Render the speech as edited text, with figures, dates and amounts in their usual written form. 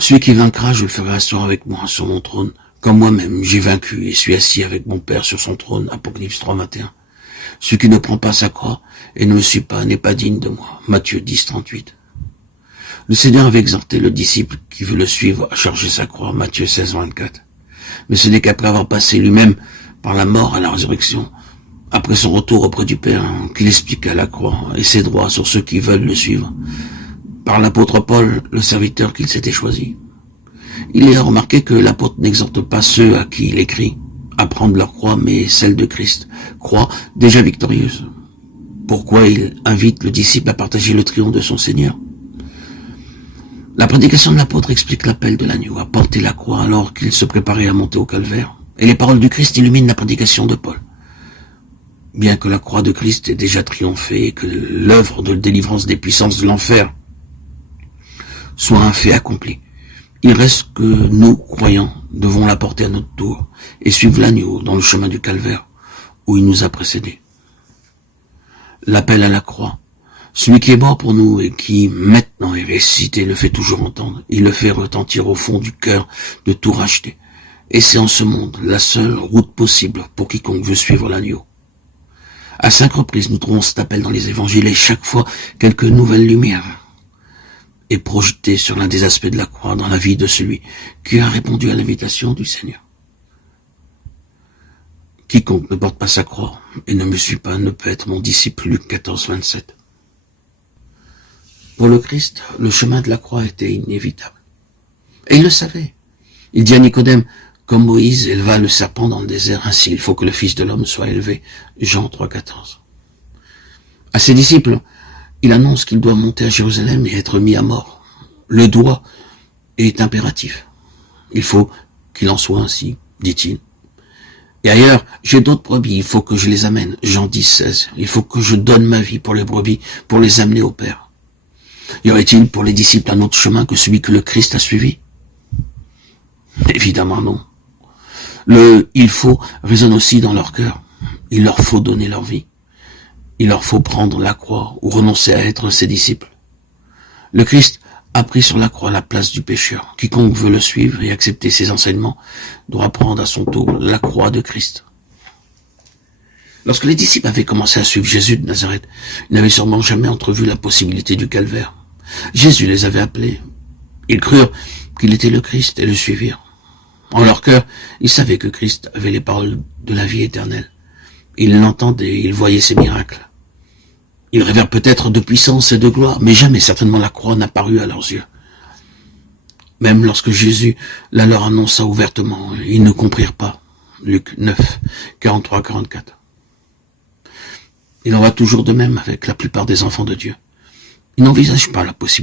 Celui qui vaincra, je le ferai asseoir avec moi sur mon trône, comme moi-même j'ai vaincu et suis assis avec mon Père sur son trône. Apocalypse 3, 21. Celui qui ne prend pas sa croix et ne me suit pas n'est pas digne de moi. Matthieu 10, 38. Le Seigneur avait exhorté le disciple qui veut le suivre à charger sa croix. Matthieu 16, 24. Mais ce n'est qu'après avoir passé lui-même par la mort à la résurrection, après son retour auprès du Père, qu'il expliqua la croix et ses droits sur ceux qui veulent le suivre, par l'apôtre Paul, le serviteur qu'il s'était choisi. Il est remarqué que l'apôtre n'exhorte pas ceux à qui il écrit à prendre leur croix, mais celle de Christ, croix déjà victorieuse. Pourquoi il invite le disciple à partager le triomphe de son Seigneur? La prédication de l'apôtre explique l'appel de l'agneau à porter la croix alors qu'il se préparait à monter au calvaire. Et les paroles du Christ illuminent la prédication de Paul. Bien que la croix de Christ ait déjà triomphé et que l'œuvre de délivrance des puissances de l'enfer soit un fait accompli, il reste que nous, croyants, devons la porter à notre tour et suivre l'agneau dans le chemin du calvaire où il nous a précédés. L'appel à la croix, celui qui est mort pour nous et qui maintenant est ressuscité, le fait toujours entendre. Il le fait retentir au fond du cœur de tout racheter. Et c'est en ce monde la seule route possible pour quiconque veut suivre l'agneau. À 5 reprises, nous trouvons cet appel dans les évangiles et chaque fois, quelques nouvelles lumières est projetée sur l'un des aspects de la croix dans la vie de celui qui a répondu à l'invitation du Seigneur. Quiconque ne porte pas sa croix et ne me suit pas ne peut être mon disciple. Luc 14, 27. Pour le Christ, le chemin de la croix était inévitable. Et il le savait. Il dit à Nicodème, comme Moïse éleva le serpent dans le désert, ainsi il faut que le Fils de l'homme soit élevé. Jean 3, 14. À ses disciples, il annonce qu'il doit monter à Jérusalem et être mis à mort. Le doigt est impératif. Il faut qu'il en soit ainsi, dit-il. Et ailleurs, j'ai d'autres brebis, il faut que je les amène. Jean 10, 16. Il faut que je donne ma vie pour les brebis, pour les amener au Père. Y aurait-il pour les disciples un autre chemin que celui que le Christ a suivi? Évidemment non. Le « il faut » résonne aussi dans leur cœur. Il leur faut donner leur vie. Il leur faut prendre la croix ou renoncer à être ses disciples. Le Christ a pris sur la croix la place du pécheur. Quiconque veut le suivre et accepter ses enseignements doit prendre à son tour la croix de Christ. Lorsque les disciples avaient commencé à suivre Jésus de Nazareth, ils n'avaient sûrement jamais entrevu la possibilité du calvaire. Jésus les avait appelés. Ils crurent qu'il était le Christ et le suivirent. En leur cœur, ils savaient que Christ avait les paroles de la vie éternelle. Ils l'entendaient, ils voyaient ses miracles. Ils rêvèrent peut-être de puissance et de gloire, mais jamais certainement la croix n'apparut à leurs yeux. Même lorsque Jésus la leur annonça ouvertement, ils ne comprirent pas. Luc 9, 43, 44. Il en va toujours de même avec la plupart des enfants de Dieu. Ils n'envisagent pas la possibilité